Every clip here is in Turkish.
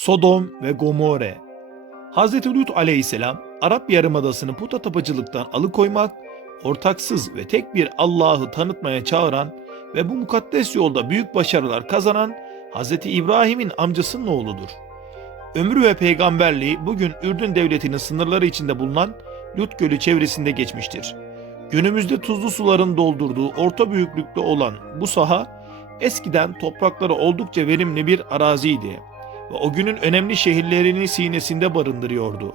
Sodom ve Gomorre Hz. Lut aleyhisselam Arap Yarımadası'nı puta tapıcılıktan alıkoymak, ortaksız ve tek bir Allah'ı tanıtmaya çağıran ve bu mukaddes yolda büyük başarılar kazanan Hz. İbrahim'in amcasının oğludur. Ömrü ve peygamberliği bugün Ürdün devletinin sınırları içinde bulunan Lut Gölü çevresinde geçmiştir. Günümüzde tuzlu suların doldurduğu orta büyüklükte olan bu saha eskiden toprakları oldukça verimli bir araziydi ve o günün önemli şehirlerini sinesinde barındırıyordu.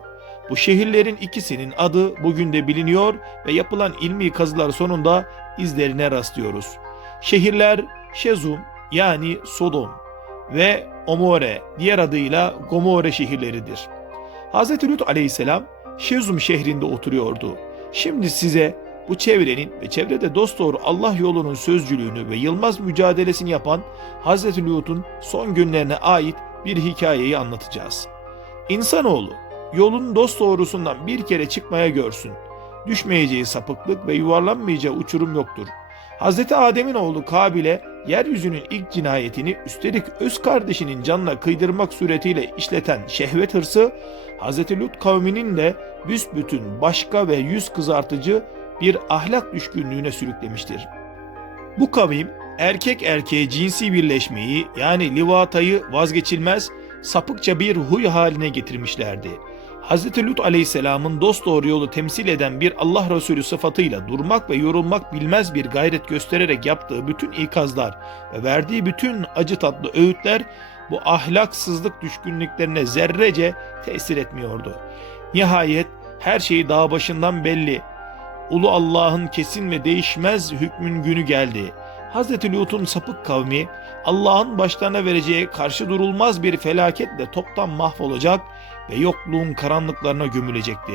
Bu şehirlerin ikisinin adı bugün de biliniyor ve yapılan ilmi kazılar sonunda izlerine rastlıyoruz. Şehirler Şezum yani Sodom ve Omore diğer adıyla Gomorre şehirleridir. Hz. Lut aleyhisselam Şezum şehrinde oturuyordu. Şimdi size bu çevrenin ve çevrede dosdoğru Allah yolunun sözcülüğünü ve yılmaz mücadelesini yapan Hz. Lut'un son günlerine ait bir hikayeyi anlatacağız. İnsanoğlu yolun dosdoğrusundan bir kere çıkmaya görsün. Düşmeyeceği sapıklık ve yuvarlanmayacağı uçurum yoktur. Hz. Adem'in oğlu Kabil'e yeryüzünün ilk cinayetini üstelik öz kardeşinin canına kıydırmak suretiyle işleten şehvet hırsı, Hz. Lut kavminin de büsbütün başka ve yüz kızartıcı bir ahlak düşkünlüğüne sürüklemiştir. Bu kavim erkek erkeğe cinsi birleşmeyi yani livatayı vazgeçilmez sapıkça bir huy haline getirmişlerdi. Hz. Lut aleyhisselamın dosdoğru yolu temsil eden bir Allah Resulü sıfatıyla durmak ve yorulmak bilmez bir gayret göstererek yaptığı bütün ikazlar ve verdiği bütün acı tatlı öğütler bu ahlaksızlık düşkünlüklerine zerrece tesir etmiyordu. Nihayet her şey dağ başından belli. Ulu Allah'ın kesin ve değişmez hükmün günü geldi. Hz. Lut'un sapık kavmi Allah'ın başlarına vereceği karşı durulmaz bir felaketle toptan mahvolacak ve yokluğun karanlıklarına gömülecekti.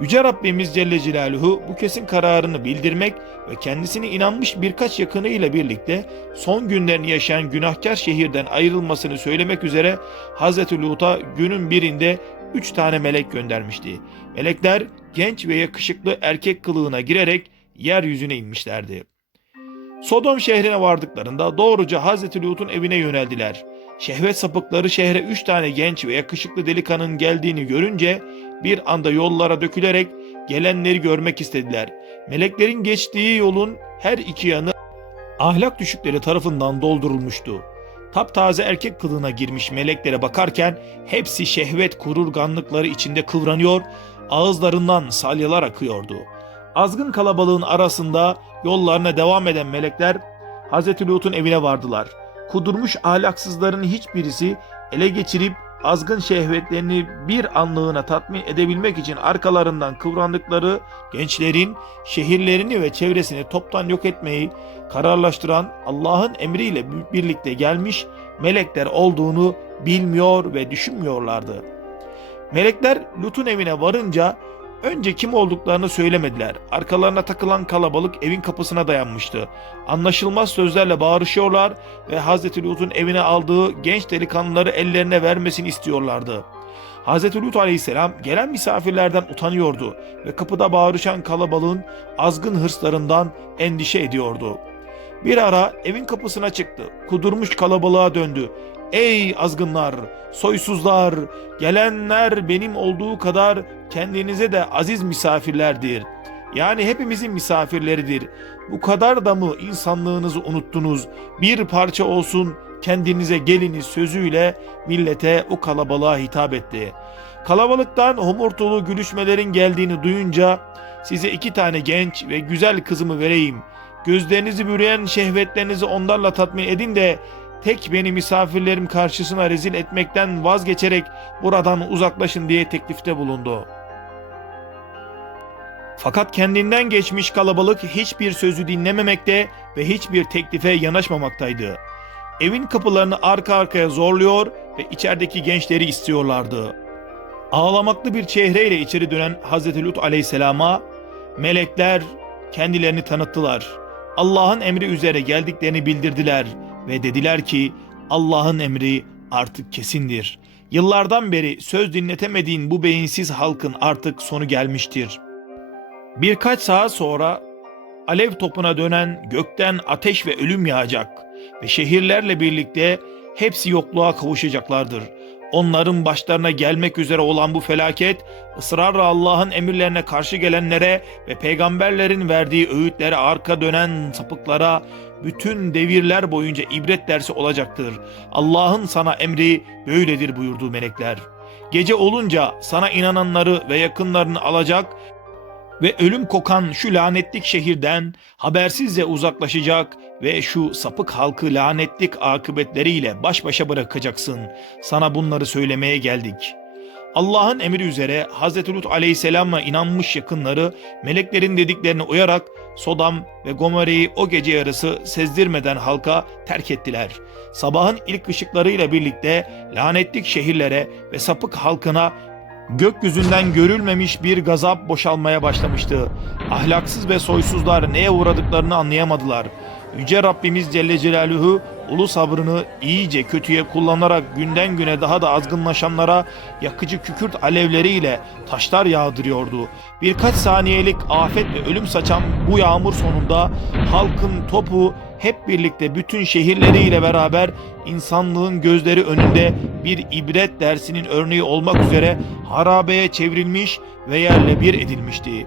Yüce Rabbimiz Celle Celaluhu bu kesin kararını bildirmek ve kendisine inanmış birkaç yakınıyla birlikte son günlerini yaşayan günahkar şehirden ayrılmasını söylemek üzere Hz. Lut'a günün birinde üç tane melek göndermişti. Melekler genç ve yakışıklı erkek kılığına girerek yeryüzüne inmişlerdi. Sodom şehrine vardıklarında doğruca Hazreti Lut'un evine yöneldiler. Şehvet sapıkları şehre üç tane genç ve yakışıklı delikanın geldiğini görünce bir anda yollara dökülerek gelenleri görmek istediler. Meleklerin geçtiği yolun her iki yanı ahlak düşükleri tarafından doldurulmuştu. Taptaze erkek kılığına girmiş meleklere bakarken hepsi şehvet kururganlıkları içinde kıvranıyor, ağızlarından salyalar akıyordu. Azgın kalabalığın arasında yollarına devam eden melekler Hz. Lut'un evine vardılar. Kudurmuş ahlaksızların hiçbirisi ele geçirip azgın şehvetlerini bir anlığına tatmin edebilmek için arkalarından kıvrandıkları gençlerin şehirlerini ve çevresini toptan yok etmeyi kararlaştıran Allah'ın emriyle birlikte gelmiş melekler olduğunu bilmiyor ve düşünmüyorlardı. Melekler Lut'un evine varınca Önce kim olduklarını söylemediler. Arkalarına takılan kalabalık evin kapısına dayanmıştı. Anlaşılmaz sözlerle bağırışıyorlar ve Hazreti Lut'un evine aldığı genç delikanlıları ellerine vermesini istiyorlardı. Hazreti Lut aleyhisselam gelen misafirlerden utanıyordu ve kapıda bağırışan kalabalığın azgın hırslarından endişe ediyordu. Bir ara evin kapısına çıktı. Kudurmuş kalabalığa döndü. Ey azgınlar, soysuzlar, gelenler benim olduğu kadar kendinize de aziz misafirlerdir. Yani hepimizin misafirleridir. Bu kadar da mı insanlığınızı unuttunuz? Bir parça olsun kendinize geliniz sözüyle millete o kalabalığa hitap etti. Kalabalıktan homurtulu gülüşmelerin geldiğini duyunca size iki tane genç ve güzel kızımı vereyim. Gözlerinizi büreyen şehvetlerinizi onlarla tatmin edin de tek beni misafirlerim karşısına rezil etmekten vazgeçerek buradan uzaklaşın diye teklifte bulundu. Fakat kendinden geçmiş kalabalık hiçbir sözü dinlememekte ve hiçbir teklife yanaşmamaktaydı. Evin kapılarını arka arkaya zorluyor ve içerideki gençleri istiyorlardı. Ağlamaklı bir çehreyle içeri dönen Hazreti Lut aleyhisselama melekler kendilerini tanıttılar. Allah'ın emri üzere geldiklerini bildirdiler ve dediler ki Allah'ın emri artık kesindir. Yıllardan beri söz dinletemediğin bu beyinsiz halkın artık sonu gelmiştir. Birkaç saat sonra alev topuna dönen gökten ateş ve ölüm yağacak ve şehirlerle birlikte hepsi yokluğa kavuşacaklardır. Onların başlarına gelmek üzere olan bu felaket, ısrarla Allah'ın emirlerine karşı gelenlere ve peygamberlerin verdiği öğütlere arka dönen sapıklara bütün devirler boyunca ibret dersi olacaktır. Allah'ın sana emri böyledir buyurdu melekler. Gece olunca sana inananları ve yakınlarını alacak ve ölüm kokan şu lanetlik şehirden habersizce uzaklaşacak ve şu sapık halkı lanetlik akıbetleriyle baş başa bırakacaksın. Sana bunları söylemeye geldik. Allah'ın emri üzere Hz. Lut aleyhisselam'a inanmış yakınları meleklerin dediklerine uyarak Sodam ve Gomorre'yi o gece yarısı sezdirmeden halka terk ettiler. Sabahın ilk ışıklarıyla birlikte lanetlik şehirlere ve sapık halkına gökyüzünden görülmemiş bir gazap boşalmaya başlamıştı. Ahlaksız ve soysuzlar neye uğradıklarını anlayamadılar. Yüce Rabbimiz Celle Celaluhu ulu sabrını iyice kötüye kullanarak günden güne daha da azgınlaşanlara yakıcı kükürt alevleriyle taşlar yağdırıyordu. Birkaç saniyelik afet ve ölüm saçan bu yağmur sonunda halkın topu hep birlikte bütün şehirleriyle beraber insanlığın gözleri önünde bir ibret dersinin örneği olmak üzere harabeye çevrilmiş ve yerle bir edilmişti.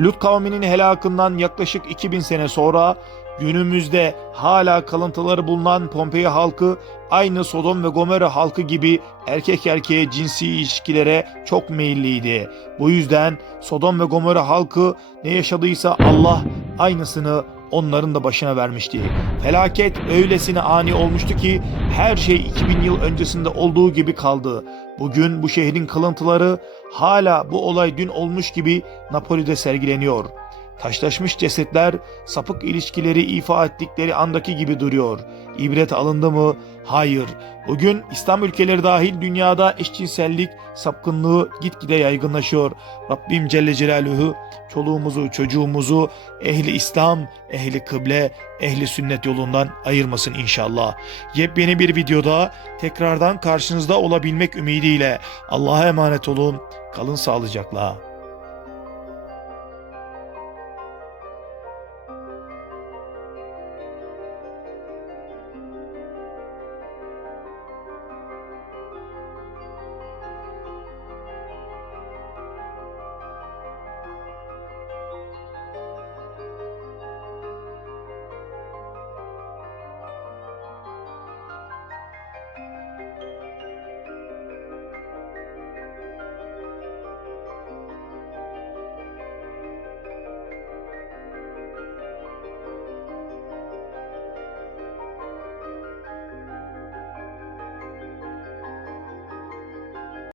Lut kavminin helakından yaklaşık 2000 sene sonra günümüzde hala kalıntıları bulunan Pompei halkı aynı Sodom ve Gomorra halkı gibi erkek erkeğe cinsi ilişkilere çok meyilliydi. Bu yüzden Sodom ve Gomorra halkı ne yaşadıysa Allah aynısını onların da başına vermişti. Felaket öylesine ani olmuştu ki her şey 2000 yıl öncesinde olduğu gibi kaldı. Bugün bu şehrin kalıntıları hala bu olay dün olmuş gibi Napoli'de sergileniyor. Taşlaşmış cesetler sapık ilişkileri ifa ettikleri andaki gibi duruyor. İbret alındı mı? Hayır. Bugün İslam ülkeleri dahil dünyada eşcinsellik, sapkınlığı gitgide yaygınlaşıyor. Rabbim Celle Celaluhu çoluğumuzu, çocuğumuzu ehli İslam, ehli kıble, ehli sünnet yolundan ayırmasın inşallah. Yepyeni bir videoda tekrardan karşınızda olabilmek ümidiyle Allah'a emanet olun. Kalın sağlıcakla.